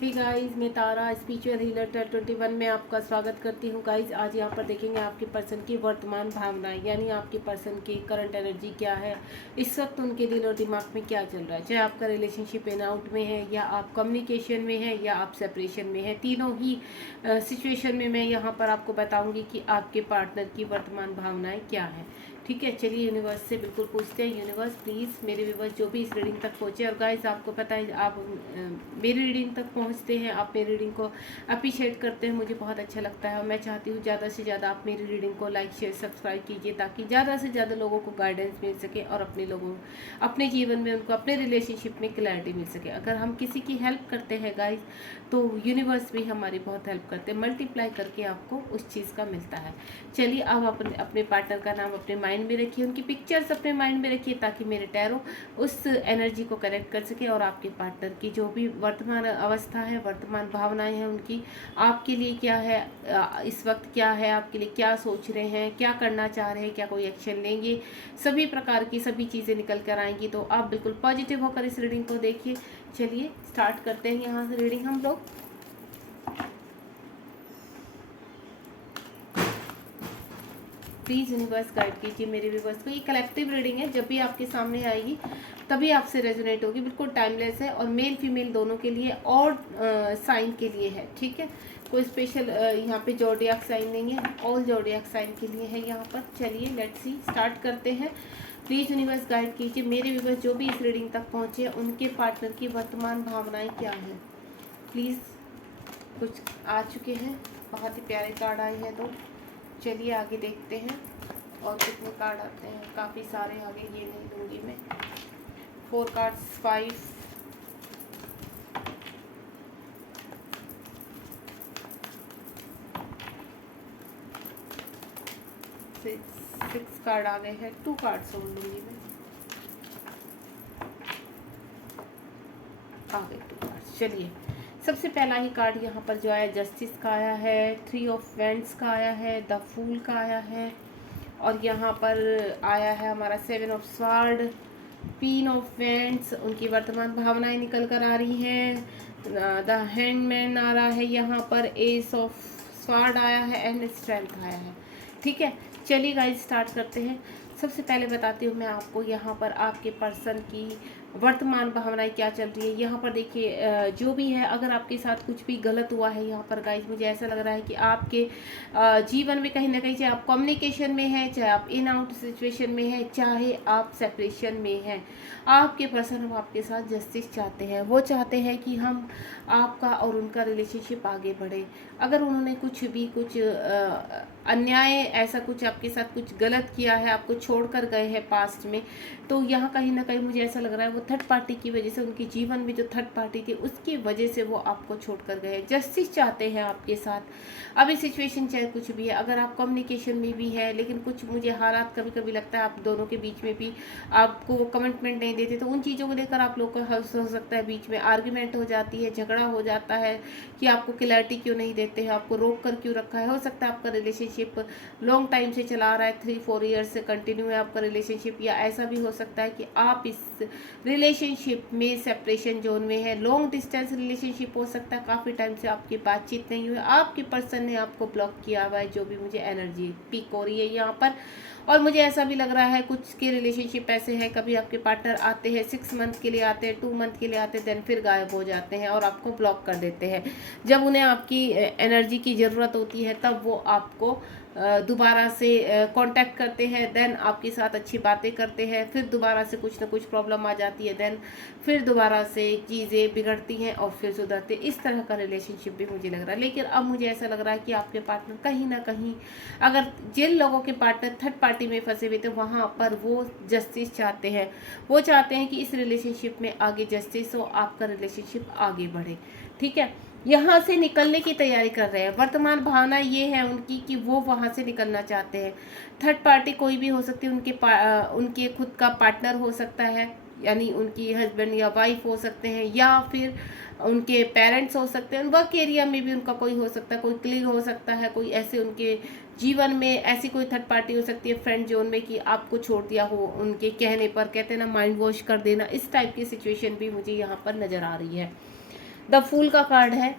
Hey guys, मैं तारा spiritual healer 1021 में आपका स्वागत करती हूँ। गाइस, आज यहाँ पर देखेंगे आपके पर्सन की वर्तमान भावनाएं, यानी आपके पर्सन की करंट एनर्जी क्या है, इस वक्त उनके दिल और दिमाग में क्या चल रहा है। चाहे आपका रिलेशनशिप इन आउट में है, या आप कम्युनिकेशन में है, या आप सेपरेशन में है, तीनों ही सिचुएशन में मैं यहाँ पर आपको बताऊँगी कि आपके पार्टनर की वर्तमान भावनाएँ क्या है। ठीक है, चलिए यूनिवर्स से बिल्कुल पूछते हैं। यूनिवर्स प्लीज़ मेरे व्यूवर्स जो भी इस रीडिंग तक पहुँचे, और गाइस आपको पता है आप मेरी रीडिंग तक पहुँचते हैं, आप मेरी रीडिंग को अप्रिशिएट करते हैं, मुझे बहुत अच्छा लगता है। और मैं चाहती हूँ ज़्यादा से ज़्यादा आप मेरी रीडिंग को लाइक शेयर सब्सक्राइब कीजिए, ताकि ज़्यादा से ज़्यादा लोगों को गाइडेंस मिल सके और अपने जीवन में उनको अपने रिलेशनशिप में क्लैरिटी मिल सके। अगर हम किसी की हेल्प करते हैं गाइस, तो यूनिवर्स भी हमारी बहुत हेल्प करते हैं, मल्टीप्लाई करके आपको उस चीज़ का मिलता है। चलिए अब अपने पार्टनर का नाम अपने माइंड में रखिए, उनकी पिक्चर्स अपने माइंड में रखिए, ताकि मेरे टैरो उस एनर्जी को कनेक्ट कर सके और आपके पार्टनर की जो भी वर्तमान अवस्था है, वर्तमान भावनाएं हैं उनकी आपके लिए क्या है, इस वक्त क्या है, आपके लिए क्या सोच रहे हैं, क्या करना चाह रहे हैं, क्या कोई एक्शन लेंगे, सभी प्रकार की सभी चीज़ें निकल कर आएंगी। तो आप बिल्कुल पॉजिटिव होकर इस रीडिंग को देखिए। चलिए स्टार्ट करते हैं यहाँ से रीडिंग हम लोग। प्लीज़ यूनिवर्स गाइड कीजिए मेरे व्यूवर्स को। ये कलेक्टिव रीडिंग है, जब भी आपके सामने आएगी तभी आपसे रेजोनेट होगी, बिल्कुल टाइमलेस है और मेल फीमेल दोनों के लिए और साइन के लिए है। ठीक है, कोई स्पेशल यहाँ पे जोडियाक साइन नहीं है, ऑल जोडियाक साइन के लिए है यहाँ पर। चलिए लेट्स सी, स्टार्ट करते हैं। प्लीज़ यूनिवर्स गाइड कीजिए मेरे व्यूवर्स जो भी इस रीडिंग तक पहुँचे, उनके पार्टनर की वर्तमान भावनाएँ क्या हैं। प्लीज़, कुछ आ चुके हैं, बहुत ही प्यारे कार्ड आए हैं। तो चलिए आगे देखते हैं और कितने कार्ड आते हैं। काफ़ी सारे आगे, ये नहीं लूँगी मैं। 4 कार्ड्स, 5, 6 कार्ड आ गए हैं। 2 कार्ड्स और लूँगी मैं, आ गए 2 कार्ड्स। चलिए सबसे पहला ही कार्ड यहाँ पर जो आया, जस्टिस का आया है, 3 ऑफ वेंट्स का आया है, द फूल का आया है, और यहाँ पर आया है हमारा 7 of sword, queen of vents. उनकी वर्तमान भावनाएं निकल कर आ रही हैं। द हैंगमैन आ रहा है यहाँ पर, एस ऑफ स्वार्ड आया है, एंड स्ट्रेंथ आया है। ठीक है, चलिए गाइस स्टार्ट करते हैं। सबसे पहले बताती हूँ मैं आपको यहाँ पर आपके पर्सन की वर्तमान भावनाएं क्या चल रही है। यहाँ पर देखिए जो भी है, अगर आपके साथ कुछ भी गलत हुआ है यहाँ पर गाइस, मुझे ऐसा लग रहा है कि आपके जीवन में कहीं ना कहीं, चाहे आप कम्युनिकेशन में है, चाहे आप इन आउट सिचुएशन में है, चाहे आप सेपरेशन में हैं, आपके पर्सन अब आपके साथ जस्टिस चाहते हैं। वो चाहते हैं कि हम आपका और उनका रिलेशनशिप आगे बढ़े। अगर उन्होंने कुछ अन्याय, ऐसा कुछ आपके साथ कुछ गलत किया है, आपको छोड़कर गए हैं पास्ट में, तो यहाँ कहीं ना कहीं मुझे ऐसा लग रहा है वो थर्ड पार्टी की वजह से, उनके जीवन में जो थर्ड पार्टी थी उसकी वजह से वो आपको छोड़कर गए। जस्टिस चाहते हैं आपके साथ। अभी सिचुएशन चाहे कुछ भी है, अगर आप कम्युनिकेशन में भी है, लेकिन कुछ मुझे हालात कभी कभी लगता है आप दोनों के बीच में भी आपको कमिटमेंट नहीं देते, तो उन चीज़ों को लेकर आप लोग का हो सकता है बीच में आर्ग्यूमेंट हो जाती है, झगड़ा हो जाता है कि आपको क्लैरिटी क्यों नहीं देते हैं, आपको रोक कर क्यों रखा है। हो सकता है आपका रिलेशनशिप लॉन्ग टाइम से चला रहा है, 3-4 ईयर्स से कंटिन्यू है आपका रिलेशनशिप, या ऐसा भी हो सकता है कि आप इस रिलेशनशिप में सेपरेशन जोन में है। लॉन्ग डिस्टेंस रिलेशनशिप हो सकता है, काफ़ी टाइम से आपकी बातचीत नहीं हुई, आपके पर्सन ने आपको ब्लॉक किया हुआ है, जो भी मुझे एनर्जी पिक हो रही है यहाँ पर। और मुझे ऐसा भी लग रहा है कुछ के रिलेशनशिप ऐसे हैं, कभी आपके पार्टनर आते हैं 6 मंथ के लिए आते हैं, 2 मंथ के लिए आते हैं, देन फिर गायब हो जाते हैं और आपको ब्लॉक कर देते हैं। जब उन्हें आपकी एनर्जी की ज़रूरत होती है तब वो आपको दोबारा से कांटेक्ट करते हैं, देन आपके साथ अच्छी बातें करते हैं, फिर दोबारा से कुछ ना कुछ प्रॉब्लम आ जाती है, देन फिर दोबारा से चीज़ें बिगड़ती हैं और फिर सुधरते। इस तरह का रिलेशनशिप भी मुझे लग रहा है। लेकिन अब मुझे ऐसा लग रहा है कि आपके पार्टनर कहीं ना कहीं, अगर जिन लोगों के पार्टनर थर्ड पार्टी में फंसे हुए थे, वहाँ पर वो जस्टिस चाहते हैं। वो चाहते हैं कि इस रिलेशनशिप में आगे जस्टिस हो, आपका रिलेशनशिप आगे बढ़े। ठीक है, यहाँ से निकलने की तैयारी कर रहे हैं। वर्तमान भावना ये है उनकी कि वो वहाँ से निकलना चाहते हैं। थर्ड पार्टी कोई भी हो सकती है, उनके खुद का पार्टनर हो सकता है, यानी उनकी हस्बैंड या वाइफ हो सकते हैं, या फिर उनके पेरेंट्स हो सकते हैं। वर्क एरिया में भी उनका कोई हो सकता है, कोई क्लीग हो सकता है, कोई ऐसे उनके जीवन में ऐसी कोई थर्ड पार्टी हो सकती है फ्रेंड जोन में कि आपको छोड़ दिया हो उनके कहने पर, कहते हैं ना माइंड वॉश कर देना, इस टाइप की सिचुएशन भी मुझे यहाँ पर नज़र आ रही है। द फूल का कार्ड है,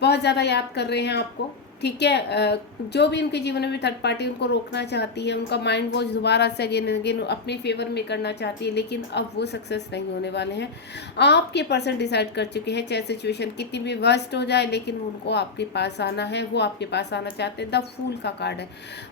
बहुत ज़्यादा याद कर रहे हैं आपको, ठीक है। जो भी उनके जीवन में थर्ड पार्टी उनको रोकना चाहती है, उनका माइंड वॉश दोबारा से अगेन अगेन अपने फेवर में करना चाहती है, लेकिन अब वो सक्सेस नहीं होने वाले हैं। आपके पर्सन डिसाइड कर चुके हैं, चाहे सिचुएशन कितनी भी वर्स्ट हो जाए, लेकिन उनको आपके पास आना है, वो आपके पास आना चाहते हैं। द फूल का कार्ड है,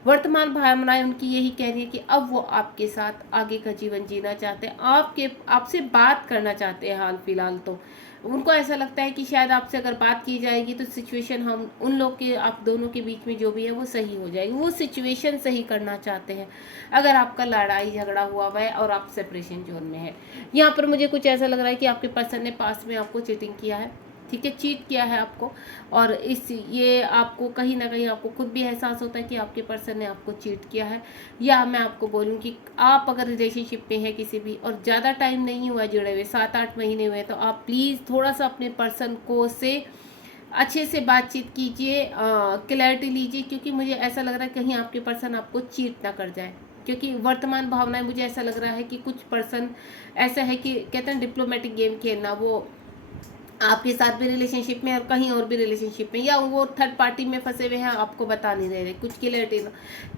वर्तमान भावनाएं उनकी यही कह रही है कि अब वो आपके साथ आगे का जीवन जीना चाहते हैं, आपसे बात करना चाहते हैं। हाल फिलहाल तो उनको ऐसा लगता है कि शायद आपसे अगर बात की जाएगी तो सिचुएशन हम उन लोग के आप दोनों के बीच में जो भी है वो सही हो जाएगी, वो सिचुएशन सही करना चाहते हैं। अगर आपका लड़ाई झगड़ा हुआ है और आप सेपरेशन जोन में है, यहाँ पर मुझे कुछ ऐसा लग रहा है कि आपके पर्सन ने पास में आपको चीटिंग किया है, ठीक है, चीट किया है आपको, और ये आपको कहीं ना कहीं आपको खुद भी एहसास होता है कि आपके पर्सन ने आपको चीट किया है। या मैं आपको बोलूँ कि आप अगर रिलेशनशिप में है किसी भी और ज़्यादा टाइम नहीं हुआ जुड़े हुए, 7-8 महीने हुए, तो आप प्लीज़ थोड़ा सा अपने पर्सन को से अच्छे से बातचीत कीजिए, क्लैरिटी लीजिए, क्योंकि मुझे ऐसा लग रहा है कहीं आपके पर्सन आपको चीट ना कर जाए। क्योंकि वर्तमान भावनाएं मुझे ऐसा लग रहा है कि कुछ पर्सन ऐसा है कि कहते हैं डिप्लोमेटिक गेम खेलना, वो आपके साथ भी रिलेशनशिप में और कहीं और भी रिलेशनशिप में, या वो थर्ड पार्टी में फंसे हुए हैं, आपको बता नहीं रहे, कुछ क्लियरिटी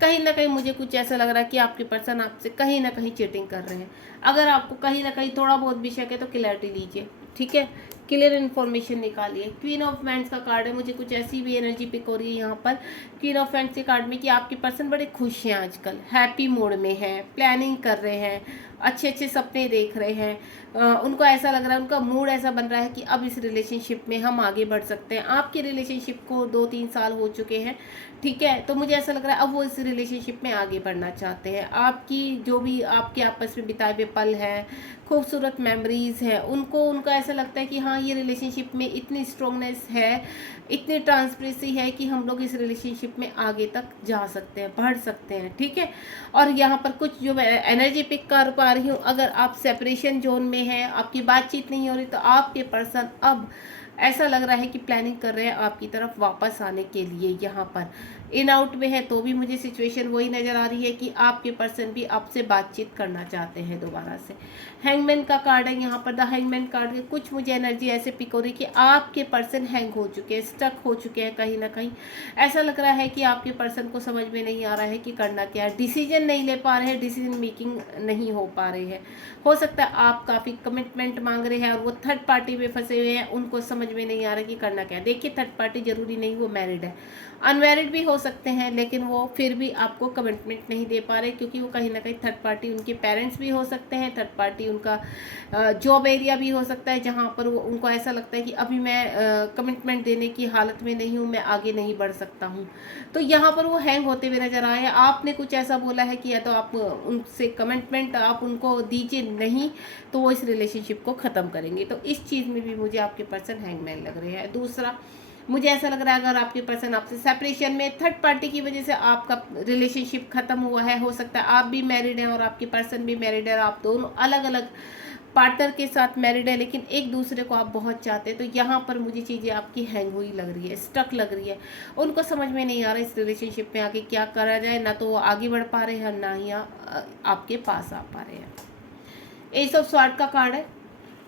कहीं ना कहीं मुझे कुछ ऐसा लग रहा है कि आपके पर्सन आपसे कहीं ना कहीं चीटिंग कर रहे हैं। अगर आपको कहीं ना कहीं थोड़ा बहुत भी शक है तो क्लियरिटी लीजिए, ठीक है, क्लियर इन्फॉर्मेशन निकालिए। क्वीन ऑफ वैंड्स का कार्ड है, मुझे कुछ ऐसी भी एनर्जी पिक हो रही है यहाँ पर क्वीन ऑफ वैंड्स के कार्ड में कि आपके पर्सन बड़े खुश हैं आजकल, हैप्पी मूड में हैं, प्लानिंग कर रहे हैं, अच्छे अच्छे सपने देख रहे हैं। उनको ऐसा लग रहा है, उनका मूड ऐसा बन रहा है कि अब इस रिलेशनशिप में हम आगे बढ़ सकते हैं। आपके रिलेशनशिप को 2-3 साल हो चुके हैं, ठीक है, तो मुझे ऐसा लग रहा है अब वो इस रिलेशनशिप में आगे बढ़ना चाहते हैं। आपकी जो भी आपके आपस में बिताए हुए पल हैं, खूबसूरत मेमोरीज हैं, उनका ऐसा लगता है कि हाँ, ये रिलेशनशिप में इतनी स्ट्रॉन्गनेस है, इतनी ट्रांसपेरेंसी है कि हम लोग इस रिलेशनशिप में आगे तक जा सकते हैं, बढ़ सकते हैं, ठीक है। और यहाँ पर कुछ जो मैं एनर्जी पिक कर पा रही हूँ, अगर आप सेपरेशन जोन में हैं, आपकी बातचीत नहीं हो रही, तो आपके पर्सन अब ऐसा लग रहा है कि प्लानिंग कर रहे हैं आपकी तरफ वापस आने के लिए। यहाँ पर इन आउट में है तो भी मुझे सिचुएशन वही नज़र आ रही है कि आपके पर्सन भी आपसे बातचीत करना चाहते हैं दोबारा से। हैंगमैन का कार्ड है यहाँ पर, द हैंगमैन कार्ड के कुछ मुझे एनर्जी ऐसे पिक हो रही है कि आपके पर्सन हैंग हो चुके हैं, स्टक हो चुके हैं कहीं ना कहीं। ऐसा लग रहा है कि आपके पर्सन को समझ में नहीं आ रहा है कि करना क्या है, डिसीजन नहीं ले पा रहे हैं, डिसीजन मेकिंग नहीं हो पा रही है। हो सकता है आप काफ़ी कमिटमेंट मांग रहे हैं और वो थर्ड पार्टी में फंसे हुए हैं, उनको समझ में नहीं आ रहा कि करना क्या है। देखिए, थर्ड पार्टी जरूरी नहीं वो मैरिड है, अनमैरिड भी हो सकते हैं, लेकिन वो फिर भी आपको कमिटमेंट नहीं दे पा रहे, क्योंकि वो कहीं ना कहीं थर्ड पार्टी उनके पेरेंट्स भी हो सकते हैं, थर्ड पार्टी उनका जॉब एरिया भी हो सकता है, जहाँ पर वो उनको ऐसा लगता है कि अभी मैं कमिटमेंट देने की हालत में नहीं हूँ, मैं आगे नहीं बढ़ सकता हूँ। तो यहाँ पर वो हैंग होते हुए नजर आए हैं। आपने कुछ ऐसा बोला है कि या तो आप उनसे कमिटमेंट आप उनको दीजिए, नहीं तो वो इस रिलेशनशिप को ख़त्म करेंगे। तो इस चीज़ में भी मुझे आपके पर्सन हैंगमैन लग रहे हैं। दूसरा, मुझे ऐसा लग रहा है अगर आपके पर्सन आपसे सेपरेशन में, थर्ड पार्टी की वजह से आपका रिलेशनशिप खत्म हुआ है, हो सकता है आप भी मैरिड हैं और आपके पर्सन भी मैरिड है, और आप दोनों अलग अलग पार्टनर के साथ मैरिड है, लेकिन एक दूसरे को आप बहुत चाहते हैं। तो यहाँ पर मुझे चीज़ें आपकी हैंग हुई लग रही है, स्टक लग रही है, उनको समझ में नहीं आ रहा इस रिलेशनशिप में आगे क्या करा जाए। ना तो वो आगे बढ़ पा रहे हैं, ना ही आपके पास आ पा रहे हैं। एस ऑफ स्वॉर्ड का कार्ड है।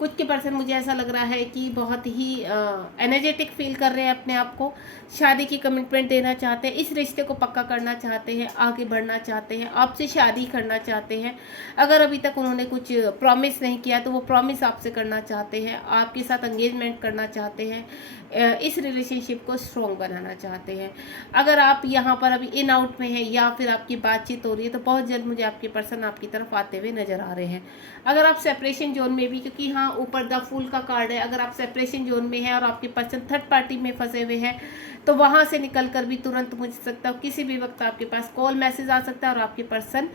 कुछ के पर्सन मुझे ऐसा लग रहा है कि बहुत ही एनर्जेटिक फील कर रहे हैं अपने आप को, शादी की कमिटमेंट देना चाहते हैं, इस रिश्ते को पक्का करना चाहते हैं, आगे बढ़ना चाहते हैं, आपसे शादी करना चाहते हैं। अगर अभी तक उन्होंने कुछ प्रॉमिस नहीं किया तो वो प्रॉमिस आपसे करना चाहते हैं, आपके साथ एंगेजमेंट करना चाहते हैं, इस रिलेशनशिप को स्ट्रॉन्ग बनाना चाहते हैं। अगर आप यहाँ पर अभी इन आउट में हैं या फिर आपकी बातचीत हो रही है, तो बहुत जल्द मुझे आपके पर्सन आपकी तरफ आते हुए नजर आ रहे हैं। अगर आप सेपरेशन जोन में भी, क्योंकि हाँ ऊपर द फूल का कार्ड है, अगर आप सेपरेशन जोन में हैं और आपके पर्सन थर्ड पार्टी में फंसे हुए हैं, तो वहाँ से निकल कर भी तुरंत मुझे सकता है किसी भी वक्त आपके पास कॉल मैसेज आ सकता है और आपके पर्सन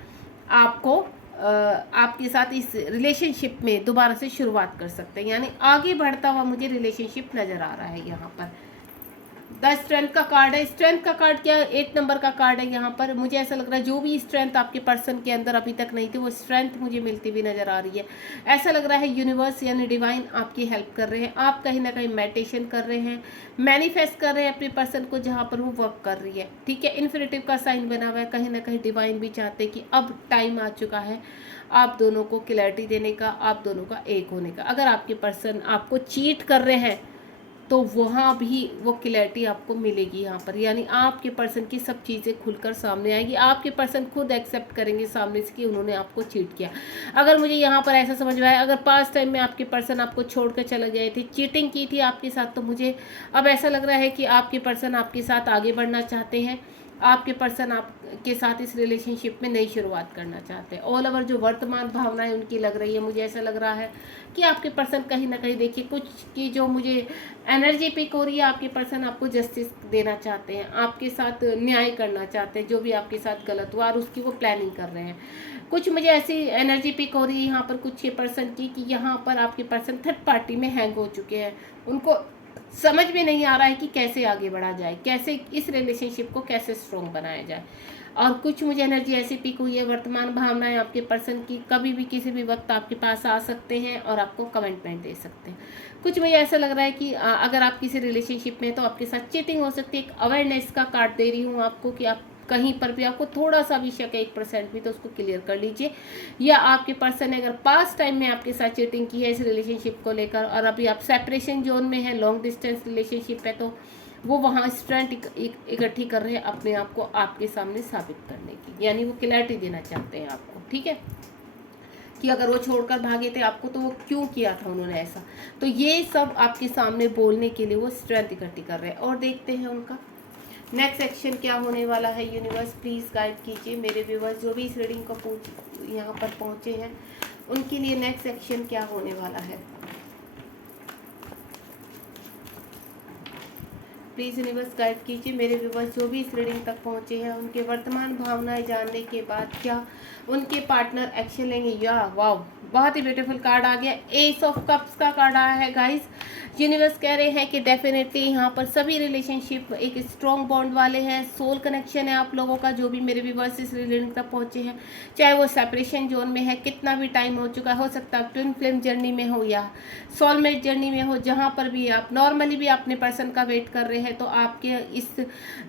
आपको आपके साथ इस रिलेशनशिप में दोबारा से शुरुआत कर सकते हैं, यानी आगे बढ़ता हुआ मुझे रिलेशनशिप नज़र आ रहा है। यहाँ पर द स्ट्रेंथ का कार्ड है। स्ट्रेंथ का कार्ड क्या, 8 नंबर का कार्ड है। यहाँ पर मुझे ऐसा लग रहा है जो भी स्ट्रेंथ आपके पर्सन के अंदर अभी तक नहीं थी, वो स्ट्रेंथ मुझे मिलती हुई नजर आ रही है। ऐसा लग रहा है यूनिवर्स यानी डिवाइन आपकी हेल्प कर रहे हैं, आप कहीं ना कहीं मेडिटेशन कर रहे हैं, मैनिफेस्ट कर रहे हैं अपने पर्सन को जहाँ पर वो वर्क कर रही है, ठीक है। इन्फिनिटिव का साइन बना हुआ है, कहीं ना कहीं डिवाइन भी चाहते हैं कि अब टाइम आ चुका है आप दोनों को क्लैरिटी देने का, आप दोनों का एक होने का। अगर आपके पर्सन आपको चीट कर रहे हैं तो वहाँ भी वो क्लैरिटी आपको मिलेगी यहाँ पर, यानी आपके पर्सन की सब चीज़ें खुलकर सामने आएगी। आपके पर्सन खुद एक्सेप्ट करेंगे सामने से कि उन्होंने आपको चीट किया। अगर मुझे यहाँ पर ऐसा समझ में आया, अगर पास्ट टाइम में आपके पर्सन आपको छोड़कर चले गए थे, चीटिंग की थी आपके साथ, तो मुझे अब ऐसा लग रहा है कि आपके पर्सन आपके साथ आगे बढ़ना चाहते हैं। आपके पर्सन आपके साथ इस रिलेशनशिप में नई शुरुआत करना चाहते हैं। ऑल ओवर जो वर्तमान भावनाएं उनकी लग रही है, मुझे ऐसा लग रहा है कि आपके पर्सन कहीं ना कहीं, देखिए कुछ की जो मुझे एनर्जी पिक हो रही है, आपके पर्सन आपको जस्टिस देना चाहते हैं, आपके साथ न्याय करना चाहते हैं, जो भी आपके साथ गलत हुआ और उसकी वो प्लानिंग कर रहे हैं। कुछ मुझे ऐसी एनर्जी पिक हो रही है यहाँ पर कुछ के पर्सन की कि यहाँ पर आपके पर्सन थर्ड पार्टी में हैंग हो चुके हैं। उनको समझ में नहीं आ रहा है कि कैसे आगे बढ़ा जाए, कैसे इस रिलेशनशिप को कैसे स्ट्रॉन्ग बनाया जाए। और कुछ मुझे एनर्जी ऐसी पिक हुई है, वर्तमान भावनाएं आपके पर्सन की कभी भी किसी भी वक्त आपके पास आ सकते हैं और आपको कमिटमेंट दे सकते हैं। कुछ मुझे ऐसा लग रहा है कि अगर आप किसी रिलेशनशिप में, तो आपके साथ चीटिंग हो सकती है। एक अवेयरनेस का कार्ड दे रही हूँ आपको कि आप कहीं पर भी आपको थोड़ा सा भी शक है 1% भी, तो उसको क्लियर कर लीजिए। या आपके पर्सन ने अगर पास्ट टाइम में आपके साथ चीटिंग की है इस रिलेशनशिप को लेकर, और अभी आप सेपरेशन जोन में है, लॉन्ग डिस्टेंस रिलेशनशिप है, तो वो वहाँ स्ट्रेंथ इकट्ठी कर रहे हैं अपने आप को आपके सामने साबित करने की, यानी वो क्लैरिटी देना चाहते हैं आपको, ठीक है, कि अगर वो छोड़कर भागे थे आपको तो वो क्यों किया था उन्होंने ऐसा। तो ये सब आपके सामने बोलने के लिए वो स्ट्रेंथ इकट्ठी कर रहे हैं। और देखते हैं उनका नेक्स्ट एक्शन क्या होने वाला है। यूनिवर्स प्लीज़ गाइड कीजिए मेरे व्यूवर्स जो भी इस रीडिंग को यहाँ पर पहुँचे हैं, उनके लिए नेक्स्ट एक्शन क्या होने वाला है। प्लीज़ यूनिवर्स गाइड कीजिए मेरे व्यूवर्स जो भी इस रीडिंग तक पहुँचे हैं, उनके वर्तमान भावनाएं जानने के बाद क्या उनके पार्टनर एक्शन लेंगे। या वाह, बहुत ही ब्यूटीफुल कार्ड आ गया, एस ऑफ कप्स का कार्ड आया है गाइस। यूनिवर्स कह रहे हैं कि डेफिनेटली यहाँ पर सभी रिलेशनशिप एक स्ट्रॉन्ग बॉन्ड वाले हैं, सोल कनेक्शन है आप लोगों का, जो भी मेरे व्यूवर्स इस रीडिंग तक पहुँचे हैं, चाहे वो सेपरेशन जोन में है, कितना भी टाइम हो चुका हो सकता है ट्विन फ्लेम जर्नी में हो या सोलमेट जर्नी में हो, जहाँ पर भी आप नॉर्मली भी अपने पर्सन का वेट कर रहे हैं, तो आपके इस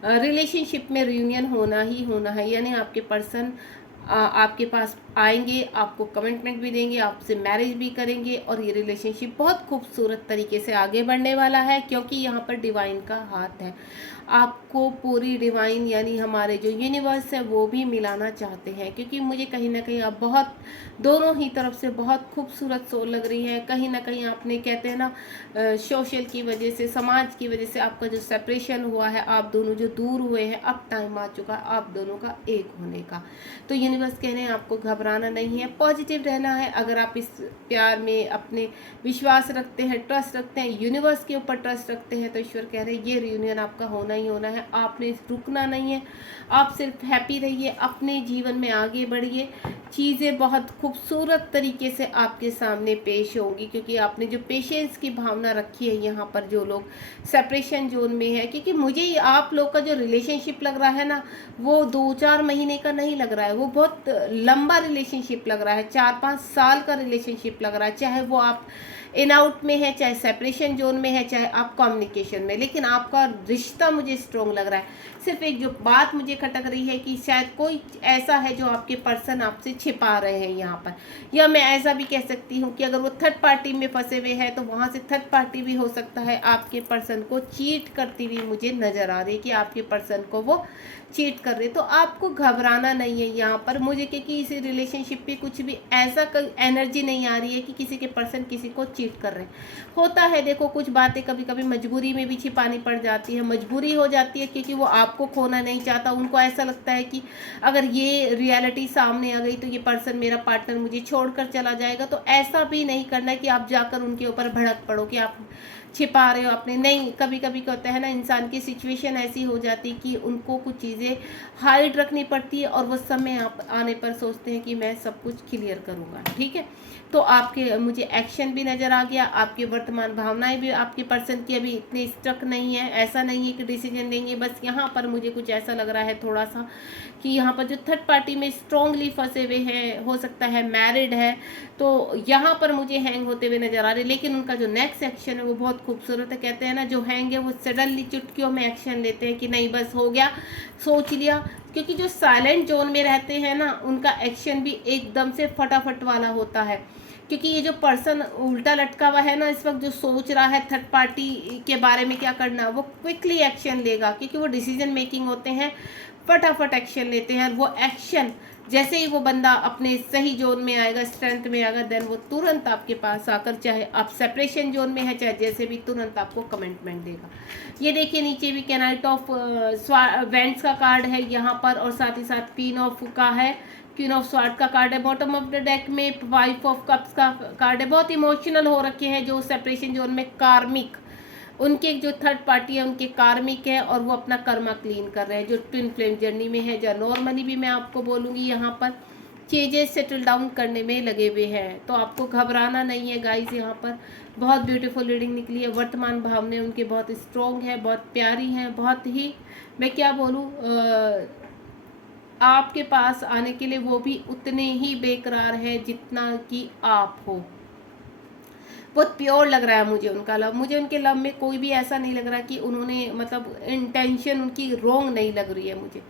रिलेशनशिप में रियूनियन होना ही होना है। यानी आपके पर्सन आपके पास आएंगे, आपको कमिटमेंट भी देंगे, आपसे मैरिज भी करेंगे, और ये रिलेशनशिप बहुत खूबसूरत तरीके से आगे बढ़ने वाला है, क्योंकि यहाँ पर डिवाइन का हाथ है। आपको पूरी डिवाइन यानी हमारे जो यूनिवर्स है वो भी मिलाना चाहते हैं, क्योंकि मुझे कहीं ना कहीं आप बहुत दोनों ही तरफ से बहुत खूबसूरत सोल लग रही है। कहीं ना कहीं आपने कहते हैं ना सोशल की वजह से, समाज की वजह से आपका जो सेपरेशन हुआ है, आप दोनों जो दूर हुए हैं, अब टाइम आ चुका है आप दोनों का एक होने का। तो यूनिवर्स कह रहे हैं आपको घबराना नहीं है, पॉजिटिव रहना है। अगर आप इस प्यार में अपने विश्वास रखते हैं, ट्रस्ट रखते हैं, यूनिवर्स के ऊपर ट्रस्ट रखते हैं, तो ईश्वर कह रहे हैं ये रियूनियन आपका होना ही होना है। आपने रुकना नहीं है, आप सिर्फ हैप्पी रहिए, अपने जीवन में आगे बढ़िए, चीज़ें बहुत खूबसूरत तरीके से आपके सामने पेश होंगी, क्योंकि आपने जो पेशेंस की भावना रखी है यहाँ पर जो लोग सेपरेशन जोन में है। क्योंकि मुझे आप लोग का जो रिलेशनशिप लग रहा है ना, वो 2-4 महीने का नहीं लग रहा है, वो बहुत लंबा रिलेशनशिप लग रहा है, 4-5 साल का रिलेशनशिप लग रहा है। चाहे वो आप इन आउट में है, चाहे सेपरेशन जोन में है, चाहे आप कम्युनिकेशन में, लेकिन आपका रिश्ता मुझे स्ट्रॉन्ग लग रहा है। सिर्फ एक जो बात मुझे खटक रही है कि शायद कोई ऐसा है जो आपके पर्सन आपसे छिपा रहे हैं यहाँ पर, या मैं ऐसा भी कह सकती हूँ कि अगर वो थर्ड पार्टी में फंसे हुए हैं, तो वहाँ से थर्ड पार्टी भी हो सकता है आपके पर्सन को चीट करती हुई मुझे नज़र आ रही है, कि आपके पर्सन को वो चीट कर रहे। तो आपको घबराना नहीं है यहाँ पर मुझे, क्योंकि इस रिलेशनशिप पे कुछ भी ऐसा कोई एनर्जी नहीं आ रही है कि किसी के पर्सन किसी को चीट कर रहे हैं। होता है, देखो कुछ बातें कभी कभी मजबूरी में भी छिपानी पड़ जाती है, मजबूरी हो जाती है, क्योंकि वो आपको खोना नहीं चाहता। उनको ऐसा लगता है कि अगर ये रियलिटी सामने आ गई तो ये पर्सन, मेरा पार्टनर मुझे छोड़कर चला जाएगा। तो ऐसा भी नहीं करना है कि आप जाकर उनके ऊपर भड़क पड़ो कि आप छिपा रहे हो अपने, नहीं। कभी कभी क्या होता है ना, इंसान की सिचुएशन ऐसी हो जाती है कि उनको कुछ चीज़ें हाइड रखनी पड़ती है, और वो समय आने पर सोचते हैं कि मैं सब कुछ क्लियर करूँगा, ठीक है। तो आपके मुझे एक्शन भी नज़र आ गया, आपके वर्तमान भावनाएं भी आपके पर्सन की अभी इतनी स्ट्रक नहीं है। ऐसा नहीं है कि डिसीजन लेंगे, बस यहाँ पर मुझे कुछ ऐसा लग रहा है थोड़ा सा कि यहाँ पर जो थर्ड पार्टी में स्ट्रांगली फंसे हुए हैं, हो सकता है मैरिड है, तो यहाँ पर मुझे हैंग होते हुए नज़र आ रहे हैं। लेकिन उनका जो नेक्स्ट एक्शन है वो बहुत खूबसूरत है। कहते हैं ना, जो हैंग है वो सडनली चुटकियों में एक्शन लेते हैं कि नहीं बस हो गया, सोच लिया। क्योंकि जो साइलेंट जोन में रहते हैं ना, उनका एक्शन भी एकदम से फटाफट वाला होता है, क्योंकि ये जो पर्सन उल्टा लटका हुआ है ना इस वक्त, जो सोच रहा है थर्ड पार्टी के बारे में क्या करना, वो क्विकली एक्शन लेगा, क्योंकि वो डिसीजन मेकिंग होते हैं, फटाफट एक्शन लेते हैं। और वो एक्शन जैसे ही वो बंदा अपने सही जोन में आएगा, स्ट्रेंथ में आएगा, देन वो तुरंत आपके पास आकर, चाहे आप सेपरेशन जोन में है चाहे जैसे भी, तुरंत आपको कमिटमेंट देगा। ये देखिए नीचे भी कैनाइट ऑफ वेंट्स का कार्ड है यहाँ पर, और साथ ही साथ क्वीन ऑफ का है, क्वीन ऑफ स्वार्ड का कार्ड है। बॉटम ऑफ द डेक में वाइफ ऑफ कप्स का कार्ड है। बहुत इमोशनल हो रखे हैं जो सेपरेशन जोन में, कार्मिक, उनके जो थर्ड पार्टी है उनके कार्मिक है, और वो अपना कर्मा क्लीन कर रहे हैं, जो ट्विन फ्लेम जर्नी में है, जो नॉर्मली भी मैं आपको बोलूँगी यहाँ पर चेंजेस सेटल डाउन करने में लगे हुए हैं। तो आपको घबराना नहीं है गाइस, यहाँ पर बहुत ब्यूटीफुल रीडिंग निकली है। वर्तमान भावनाएं उनके बहुत स्ट्रॉन्ग है, बहुत प्यारी हैं, बहुत ही, मैं क्या बोलूँ, आपके पास आने के लिए वो भी उतने ही बेकरार है जितना कि आप हो। बहुत प्योर लग रहा है मुझे उनका लव। मुझे उनके लव में कोई भी ऐसा नहीं लग रहा कि उन्होंने, मतलब इंटेंशन उनकी रॉन्ग नहीं लग रही है मुझे।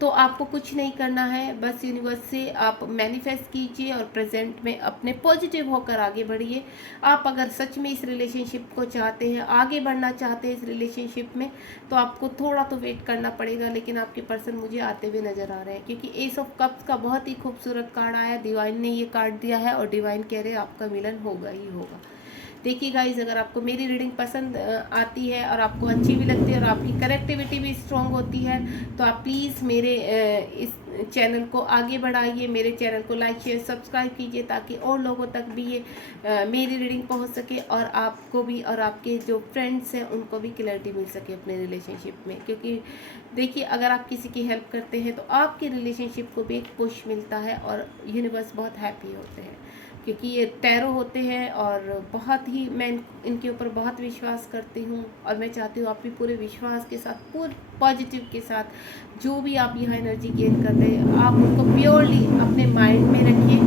तो आपको कुछ नहीं करना है, बस यूनिवर्स से आप मैनिफेस्ट कीजिए और प्रेजेंट में अपने पॉजिटिव होकर आगे बढ़िए। आप अगर सच में इस रिलेशनशिप को चाहते हैं, आगे बढ़ना चाहते हैं इस रिलेशनशिप में, तो आपको थोड़ा तो वेट करना पड़ेगा, लेकिन आपके पर्सन मुझे आते हुए नजर आ रहे हैं, क्योंकि एस ऑफ कप्स का बहुत ही खूबसूरत कार्ड आया, डिवाइन ने ये कार्ड दिया है, और डिवाइन कह रहे हैं आपका मिलन होगा ही होगा। देखिए गाइज, अगर आपको मेरी रीडिंग पसंद आती है और आपको अच्छी भी लगती है और आपकी कनेक्टिविटी भी स्ट्रॉन्ग होती है, तो आप प्लीज़ मेरे इस चैनल को आगे बढ़ाइए, मेरे चैनल को लाइक शेयर सब्सक्राइब कीजिए, ताकि और लोगों तक भी ये मेरी रीडिंग पहुंच सके, और आपको भी और आपके जो फ्रेंड्स हैं उनको भी क्लैरिटी मिल सके अपने रिलेशनशिप में। क्योंकि देखिए, अगर आप किसी की हेल्प करते हैं तो आपके रिलेशनशिप को भी एक पुश मिलता है, और यूनिवर्स बहुत हैप्पी होते हैं, क्योंकि ये टैरो होते हैं, और बहुत ही मैं इनके ऊपर बहुत विश्वास करती हूँ, और मैं चाहती हूँ आप भी पूरे विश्वास के साथ, पूरे पॉजिटिव के साथ, जो भी आप यहाँ एनर्जी गेन कर रहे हैं आप उनको प्योरली अपने माइंड में रखिए,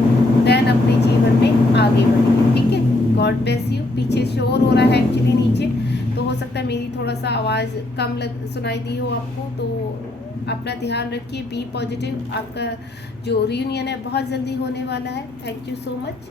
देन अपने जीवन में आगे बढ़िए। ठीक है, गॉड ब्लेस यू। पीछे शोर हो रहा है एक्चुअली नीचे, तो हो सकता है मेरी थोड़ा सा आवाज़ कम सुनाई दी हो आपको, तो अपना ध्यान रखिए, बी पॉजिटिव। आपका जो रियूनियन है बहुत जल्दी होने वाला है। Thank you so much.